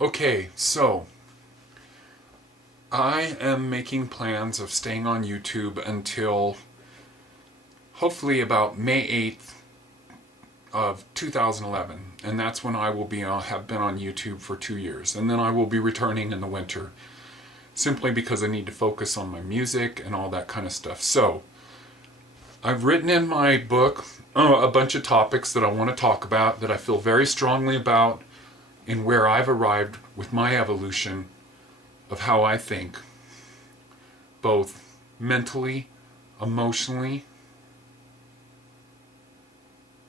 Okay, so I am making plans of staying on YouTube until hopefully about May 8th of 2011, and that's when I will be have been on YouTube for 2 years, and then I will be returning in the winter, simply because I need to focus on my music and all that kind of stuff. So I've written in my book a bunch of topics that I want to talk about, that I feel very strongly about, in where I've arrived with my evolution of how I think, both mentally, emotionally,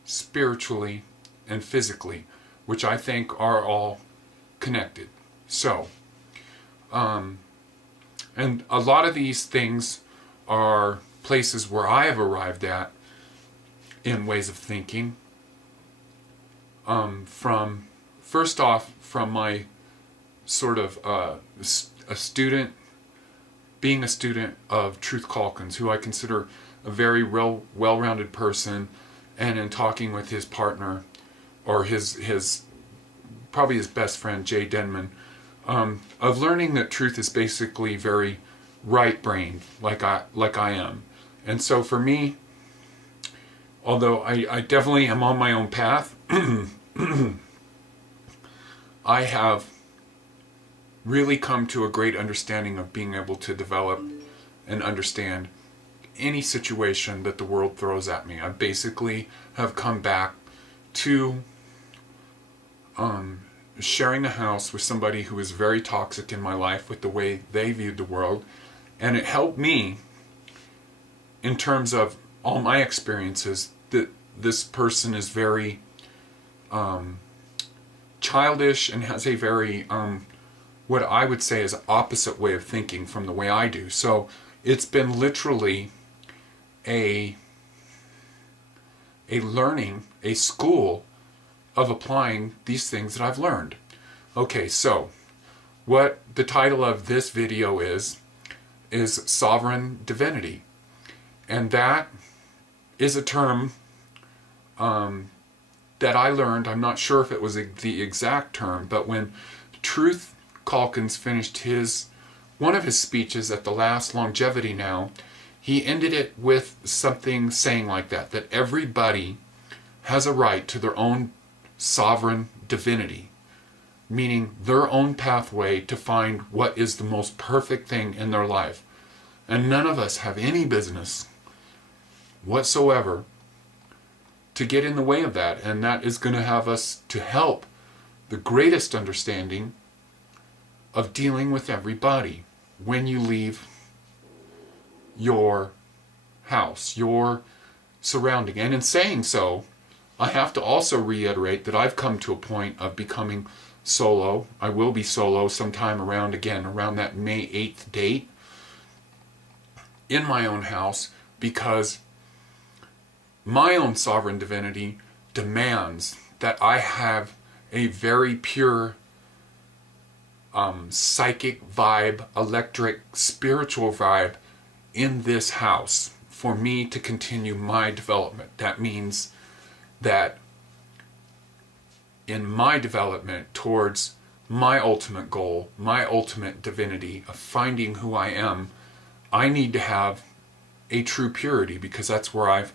spiritually, and physically, which I think are all connected. So, and a lot of these things are places where I have arrived at in ways of thinking, from first off, from my sort of a student, being a student of Truth Calkins, who I consider a very well-rounded person, and in talking with his partner, or his probably his best friend, Jay Denman, of learning that truth is basically very right-brained, like I am. And so for me, although I definitely am on my own path, I have really come to a great understanding of being able to develop and understand any situation that the world throws at me. I basically have come back to sharing a house with somebody who was very toxic in my life with the way they viewed the world, and it helped me in terms of all my experiences that this person is very childish and has a very what I would say is opposite way of thinking from the way I do. So it's been literally a learning, a school of applying these things that I've learned. Okay, so what the title of this video is Sovereign Divinity. And that is a term that I learned. I'm not sure if it was the exact term, but when Truth Calkins finished one of his speeches at the last Longevity Now, he ended it with something saying like that everybody has a right to their own sovereign divinity, meaning their own pathway to find what is the most perfect thing in their life. And none of us have any business whatsoever to get in the way of that, and that is going to have us to help the greatest understanding of dealing with everybody when you leave your house, your surrounding. And in saying so, I have to also reiterate that I've come to a point of becoming solo. I will be solo sometime around that May 8th date, in my own house, because my own sovereign divinity demands that I have a very pure psychic vibe, electric, spiritual vibe in this house for me to continue my development. That means that in my development towards my ultimate goal, my ultimate divinity of finding who I am, I need to have a true purity, because that's where I've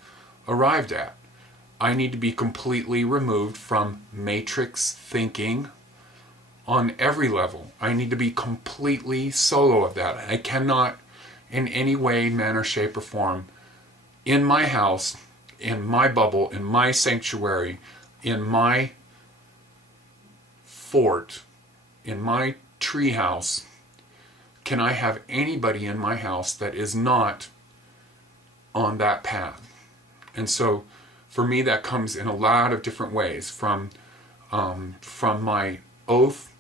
arrived at. I need to be completely removed from matrix thinking on every level. I need to be completely solo of that. I cannot in any way, manner, shape, or form, in my house, in my bubble, in my sanctuary, in my fort, in my tree house, can I have anybody in my house that is not on that path. And so for me, that comes in a lot of different ways, from my oath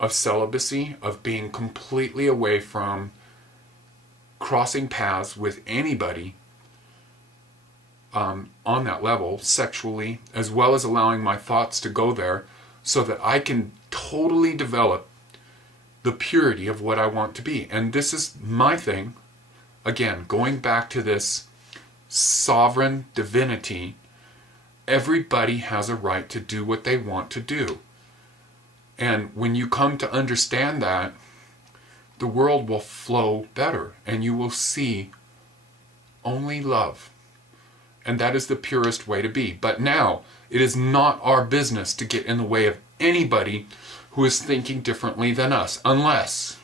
of celibacy, of being completely away from crossing paths with anybody on that level, sexually, as well as allowing my thoughts to go there, so that I can totally develop the purity of what I want to be. And this is my thing, again, going back to this sovereign divinity. Everybody has a right to do what they want to do. And when you come to understand that, the world will flow better and you will see only love. And that is the purest way to be. But now, it is not our business to get in the way of anybody who is thinking differently than us, unless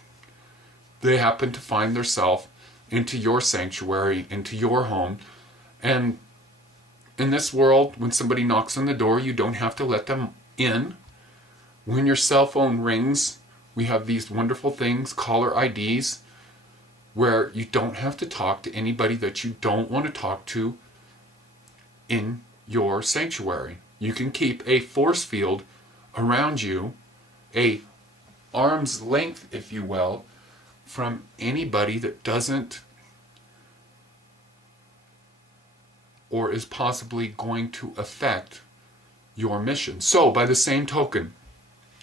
they happen to find themselves into your sanctuary, into your home. And in this world, when somebody knocks on the door, you don't have to let them in. When your cell phone rings, we have these wonderful things, caller IDs, where you don't have to talk to anybody that you don't want to talk to in your sanctuary. You can keep a force field around you, a arm's length, if you will, from anybody that doesn't or is possibly going to affect your mission. So, by the same token,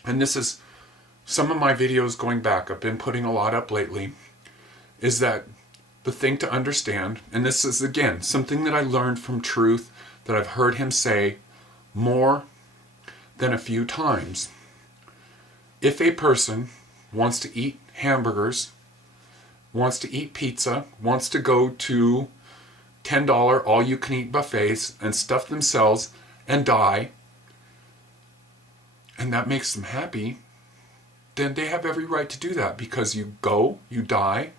and this is some of my videos going back, I've been putting a lot up lately, is that the thing to understand, and this is again something that I learned from Truth, that I've heard him say more than a few times. If a person wants to eat hamburgers, wants to eat pizza, wants to go to $10 all-you-can-eat buffets and stuff themselves and die, and that makes them happy, then they have every right to do that, because you go, you die,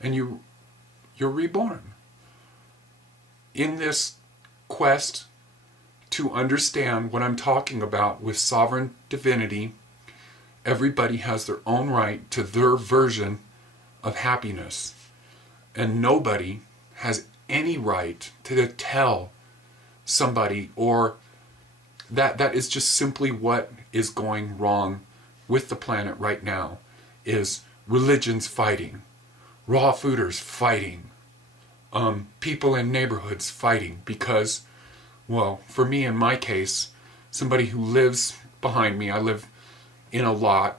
and you're reborn. In this quest to understand what I'm talking about with sovereign divinity, everybody has their own right to their version of happiness. And nobody has any right to tell somebody, or that is just simply what is going wrong with the planet right now, is religions fighting, raw fooders fighting, people in neighborhoods fighting, because, well, for me in my case, somebody who lives behind me, I live in a lot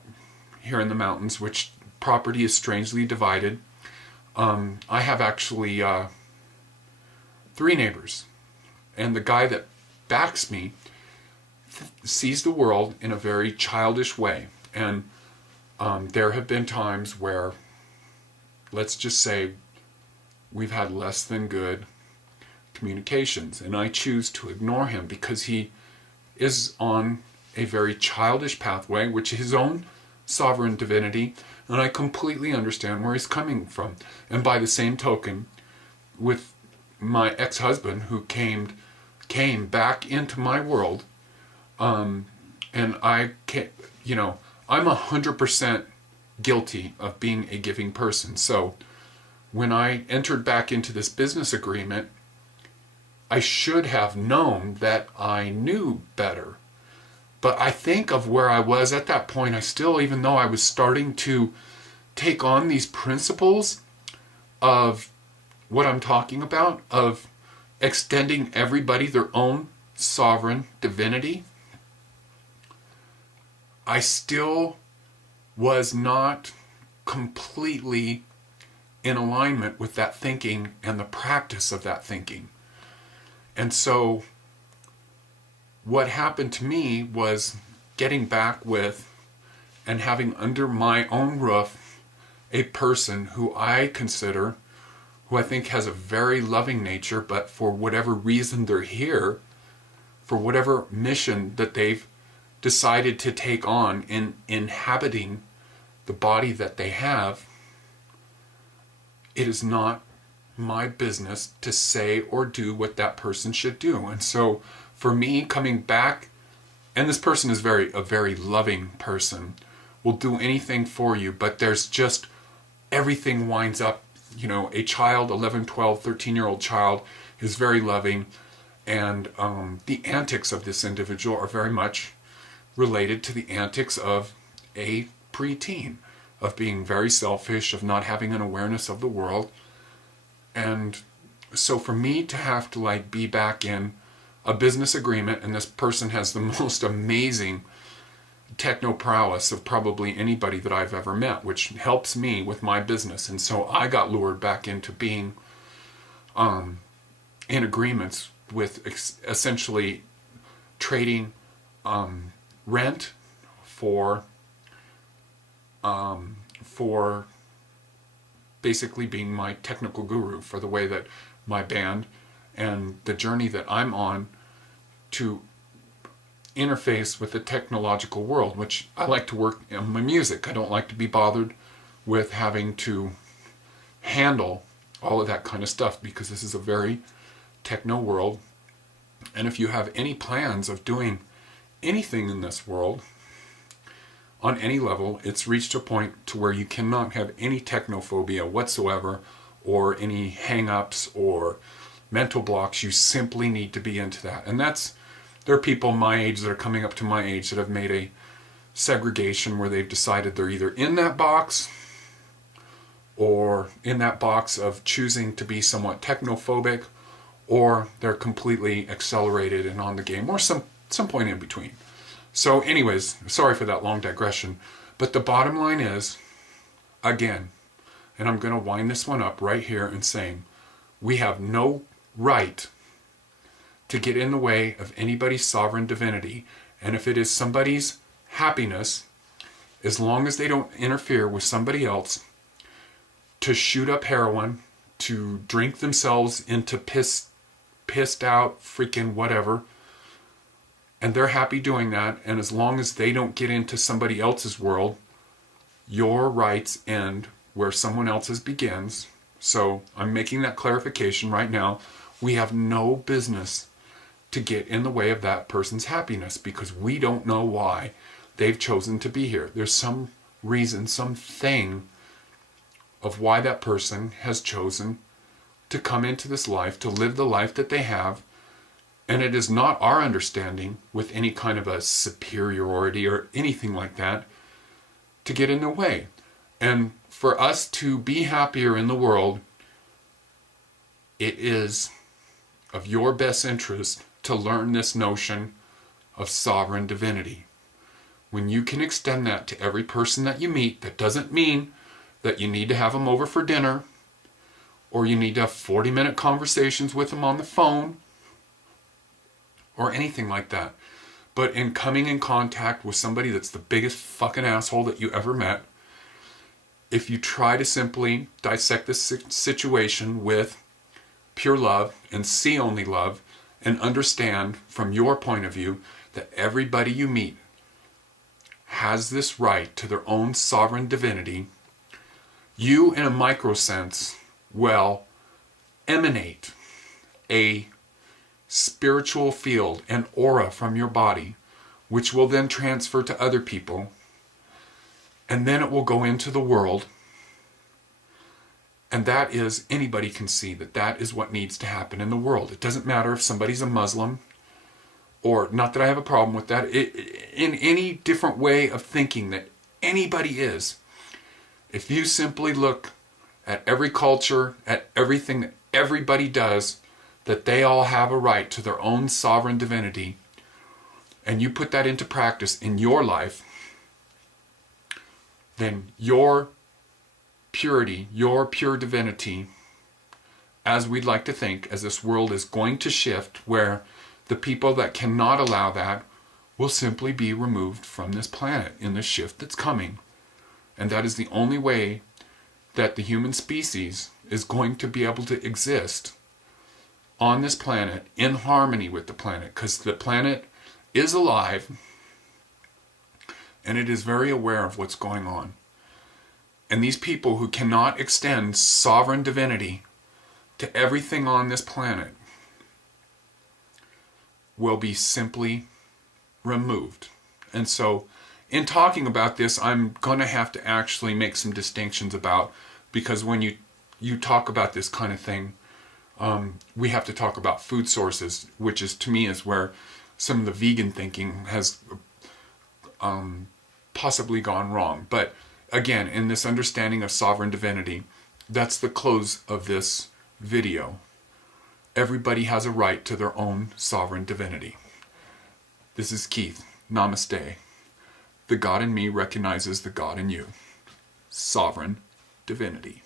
here in the mountains, which property is strangely divided. I have actually 3 neighbors, and the guy that backs me sees the world in a very childish way, and there have been times where, let's just say, we've had less than good communications, and I choose to ignore him because he is on a very childish pathway, which is his own sovereign divinity, and I completely understand where he's coming from. And by the same token, with my ex-husband who came back into my world, and I can't, I'm 100% guilty of being a giving person. So when I entered back into this business agreement, I should have known that I knew better. But I think of where I was at that point, I still, even though I was starting to take on these principles of what I'm talking about, of extending everybody their own sovereign divinity, I still was not completely in alignment with that thinking and the practice of that thinking. And so what happened to me was getting back with and having under my own roof a person who I consider, who I think has a very loving nature, but for whatever reason they're here, for whatever mission that they've decided to take on in inhabiting the body that they have, it is not my business to say or do what that person should do. And so for me, coming back, and this person is a very loving person, will do anything for you, but there's just, everything winds up, a child, 11, 12, 13-year-old child is very loving, and the antics of this individual are very much related to the antics of a preteen, of being very selfish, of not having an awareness of the world. And so for me to have to be back in a business agreement, and this person has the most amazing techno prowess of probably anybody that I've ever met, which helps me with my business. And so I got lured back into being in agreements with essentially trading rent for for basically being my technical guru for the way that my band and the journey that I'm on to interface with the technological world, which I like to work in my music. I don't like to be bothered with having to handle all of that kind of stuff, because this is a very techno world. And if you have any plans of doing anything in this world on any level, it's reached a point to where you cannot have any technophobia whatsoever, or any hang-ups or mental blocks. You simply need to be into that. And there are people my age that are coming up to my age that have made a segregation where they've decided they're either in that box, or in that box of choosing to be somewhat technophobic, or they're completely accelerated and on the game, or some point in between. So anyways, sorry for that long digression, but the bottom line is, again, and I'm going to wind this one up right here and saying, we have no right to get in the way of anybody's sovereign divinity. And if it is somebody's happiness, as long as they don't interfere with somebody else, to shoot up heroin, to drink themselves into pissed out freaking whatever, and they're happy doing that, and as long as they don't get into somebody else's world, your rights end where someone else's begins. So I'm making that clarification right now. We have no business to get in the way of that person's happiness, because we don't know why they've chosen to be here. There's some reason, something of why that person has chosen to come into this life, to live the life that they have. And it is not our understanding, with any kind of a superiority or anything like that, to get in their way. And for us to be happier in the world, it is of your best interest to learn this notion of sovereign divinity. When you can extend that to every person that you meet, that doesn't mean that you need to have them over for dinner, or you need to have 40-minute conversations with them on the phone, or anything like that. But in coming in contact with somebody that's the biggest fucking asshole that you ever met, if you try to simply dissect this situation with pure love and see only love, and understand from your point of view that everybody you meet has this right to their own sovereign divinity, you, in a micro sense, will emanate a spiritual field, an aura from your body, which will then transfer to other people, and then it will go into the world. And that is, anybody can see that is what needs to happen in the world. It doesn't matter if somebody's a Muslim, or, not that I have a problem with that, in any different way of thinking that anybody is. If you simply look at every culture, at everything that everybody does, that they all have a right to their own sovereign divinity, and you put that into practice in your life, then your purity, your pure divinity, as we'd like to think, as this world is going to shift, where the people that cannot allow that will simply be removed from this planet in the shift that's coming. And that is the only way that the human species is going to be able to exist on this planet in harmony with the planet, because the planet is alive and it is very aware of what's going on. And these people who cannot extend sovereign divinity to everything on this planet will be simply removed. And so, in talking about this, I'm going to have to actually make some distinctions about, because when you talk about this kind of thing, we have to talk about food sources, which is, to me, is where some of the vegan thinking has possibly gone wrong. But again, in this understanding of sovereign divinity, that's the close of this video. Everybody has a right to their own sovereign divinity. This is Keith. Namaste. The God in me recognizes the God in you. Sovereign divinity.